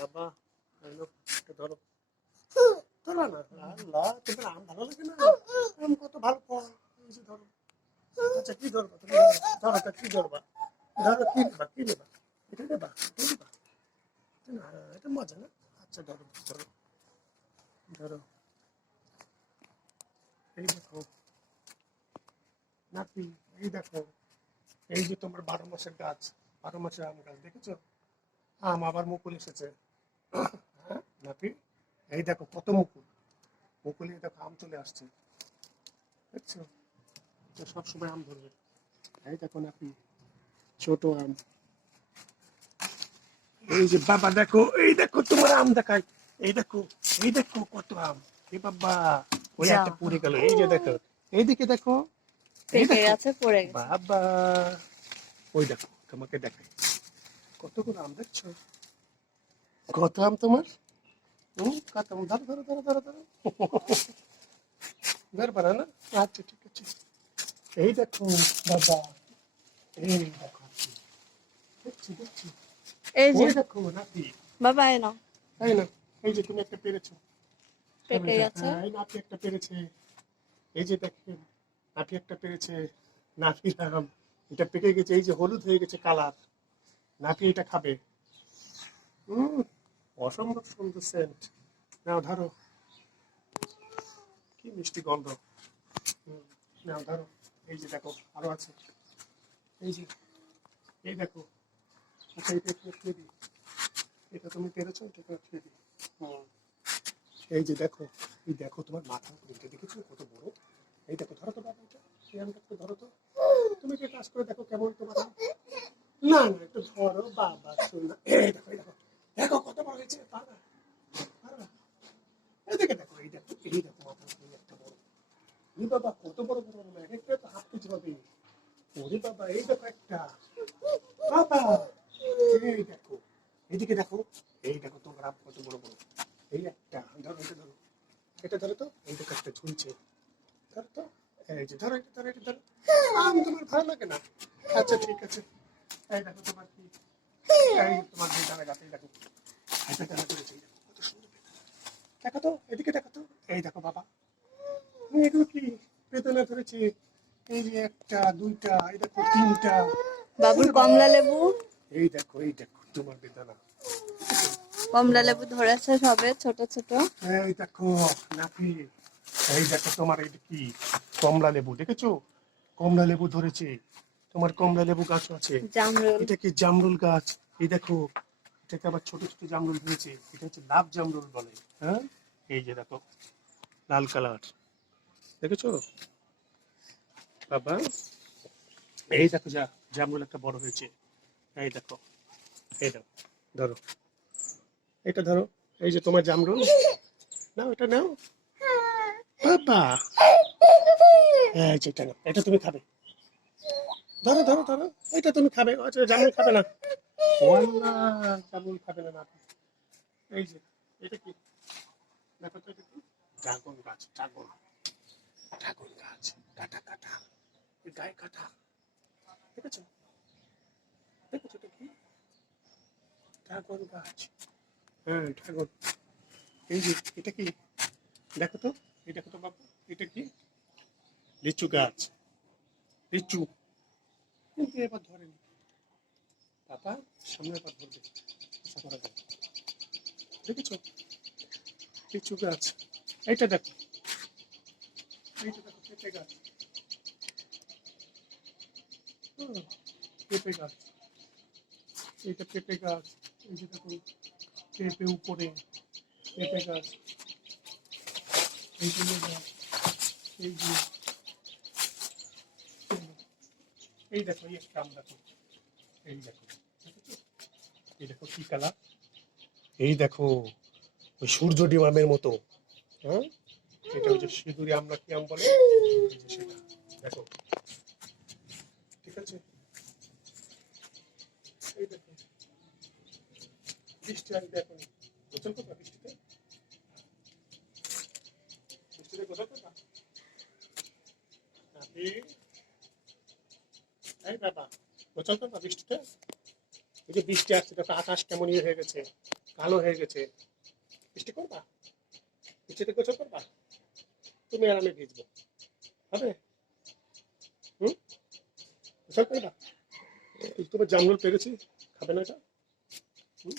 বাবা হ্যালো, এটা ধরো ধরো না। আল্লাহ, তোমার আম ভালো লাগে না? আম কত ভালো ফল। এই যে ধরো। আচ্ছা কি ধরবা তুমি? ধরো তা কি ধরবা? ধরো কি নেবা? কি নেবা? এটা নেবা? এটা নেবা? না, এটা মজা না। আচ্ছা ধরো ধরো ধরো। এই দেখো নাতি, এই দেখো, এই যে তোমার 12 মাসের গাছ, 12 মাসের আম গাছ দেখেছো? আম আবার মুকুল এসেছে। হ্যাঁ নাতি, এই দেখো কত মুকুল, মুকুলে দেখো আম চলে আসছে, দেখছো? তো সবসময় আম ধরবে। এই দেখো নাতি, ছোট আম। এই যে বাবা দেখো, এই দেখো তোমার আম দেখাই, এই দেখো, এই দেখো কত আম। এ বাবা, ওই যা একটা পড়ে গেল, এই যে দেখো, এইদিকে দেখো, এই পেকে দেখো গেছে, পড়ে গেছে। বাবা, ওই দেখো তোমাকে দেখাই, কতগুলো আম দেখছো? কত আম তোমার? কত আম? ধরো ধরো ধরো ধরো ধরো। ধরবা না? আচ্ছা ঠিক আছে। এই দেখো বাবা, এই দেখো, দেখছি দেখছি, এই যে ওই দেখো নাতি, বাবা, এ নাও, তাই না? এই যে তুমি একটা পেরেছো, পেকে গেছে। হ্যাঁ এই নাতি একটা পেরেছে, এই যে দেখেন, নাতি একটা পেরেছে, নাতির আম, এটা পেকে গেছে, এই যে হলুদ হয়ে গেছে কালার, নাতি এটা খাবে। হম, অসম্ভব সুন্দর সেন্ট। নাও ধরো, কি মিষ্টি গন্ধ। হুম, নাও ধরো, এই যে দেখো আরো আছে, এই যে, এই দেখো। আচ্ছা এটা একটু খেয়ে দিই, এটা তুমি পেরেছো, এটা একটু খেয়ে দিই। হুম, এই যে দেখো, এই দেখো তোমার মাথা উপরে দেখেছো কত বড়। এই দেখো ধরো তো বাবা, এটা এই আমটা একটু ধরো তো, তুমি কি কাজ করে দেখো কেমন তোমার আম। না না, একটু ধরো বাবা, শোনা, এই দেখো, এই দেখো, দেখো কত বড় হয়েছে, পারবা? পারবা? এদিকে দেখো, এই দেখো, এই দেখো মাথা উপরে একটা বড়, এই বাবা কত বড় বড় আম, এক একটা তো হাফ কেজি হবে। ওরে বাবা, এই দেখো একটা, বাবা, এই দেখো, এদিকে দেখো, এই দেখো তোমার আম কত বড় বড়, এই একটা, ধরো এটা ধরো, এটা ধরো তো, এই দেখো একটা ঝুলছে, ধরো তো, এই যে ধরো, এটা ধরো, এটা ধরো। আম তোমার ভালো লাগে না? আচ্ছা ঠিক আছে, এই দেখো তোমার কি, এই তোমার বেদানা গাছ, এই দেখো, এই বেদানা করেছে, এই দেখো কত সুন্দর বেদানা। দেখো তো, এদিকে দেখো তো, এই দেখো বাবা, এগুলো কি বেদানা ধরেছে, এই যে একটা দুইটা, এই দেখো তিনটা। বাবুর ওরে বাবা, কমলা লেবু, এই দেখো, এই দেখো তোমার বেদানা, কমলা লেবু ধরেছে সবে ছোট ছোট। এই দেখো নাকি, এই দেখো তোমার এটা কি, কমলা লেবু দেখেছো? কমলা লেবু ধরেছে, তোমার কমলা লেবু গাছ আছে। জামরুল, এটা কি জামরুল গাছ, এই দেখো, এটাকে আবার ছোট ছোট জামরুল ধরেছে, এটা হচ্ছে লাভ জামরুল বলে। হ্যাঁ, এই যে দেখো লাল কালার, দেখেছো বাবা? এই দেখো যা, জামরুল একটা বড় হয়েছে, এই দেখো, এই দেখো, ধরো, এটা ধরো, এই যে তোমার জামরুল, নাও এটা নাও বাবা, এই যে এটা নাও, এটা তুমি খাবে, ধরো ধরো ধরো, এটা তুমি খাবে, আচ্ছা জামরুল খাবে না, ওয়াল্লাহ, জামরুল খাবে না নাতি। এই যে, এটা কি, দেখো তো এটা কি, ড্রাগন গাছ, ড্রাগন, ড্রাগন গাছ, কাটা কাটা, এই গায়ে কাটা, দেখেছো? দেখেছো এটা কি, ড্রাগন গাছ, হ্যাঁ ড্রাগন। এই যে এটা কি, দেখো তো, এই দেখো তো বাবু, এটা কি, লিচু গাছ, লিচু, কিন্তু এবার ধরেনি পাপা, সামনে এবার ধরবে, আশা করা যায়, দেখেছো? লিচু গাছ, এইটা দেখো, এইটা দেখো পেঁপে গাছ, হুম, পেঁপে গাছ, এইটা পেঁপে গাছ, এই যে দেখুন পেঁপে উপরে, পেঁপে গাছ, এই যে গাছ, এই যে, এই দেখো এই একটা আম দেখো, এই দেখো, দেখেছো? এই দেখো কি কালার, এই দেখো, ওই সূর্য ডিম আমের মতো। হ্যাঁ, এটা হচ্ছে সিঁদুরি আমরা কি আম বলে, এই যে সেটা, দেখো, ঠিক আছে? এই দেখো, বৃষ্টি আসবে এখন, গোসল করবা বৃষ্টিতে, বৃষ্টিতে গোসল করবা নাকি? এই বাবা, গোসল করবা বৃষ্টিতে? এই যে বৃষ্টি আসছে, দেখো আকাশ কেমন ইয়ে হয়ে গেছে, ভালো হয়ে গেছে। বৃষ্টি করবা, বৃষ্টিতে গোসল করবা, তুমি আর আমি ভিজবো, হবে? হুম, গোসল করবা। তোমার জামরুল পেরেছি, খাবে না এটা? হুম?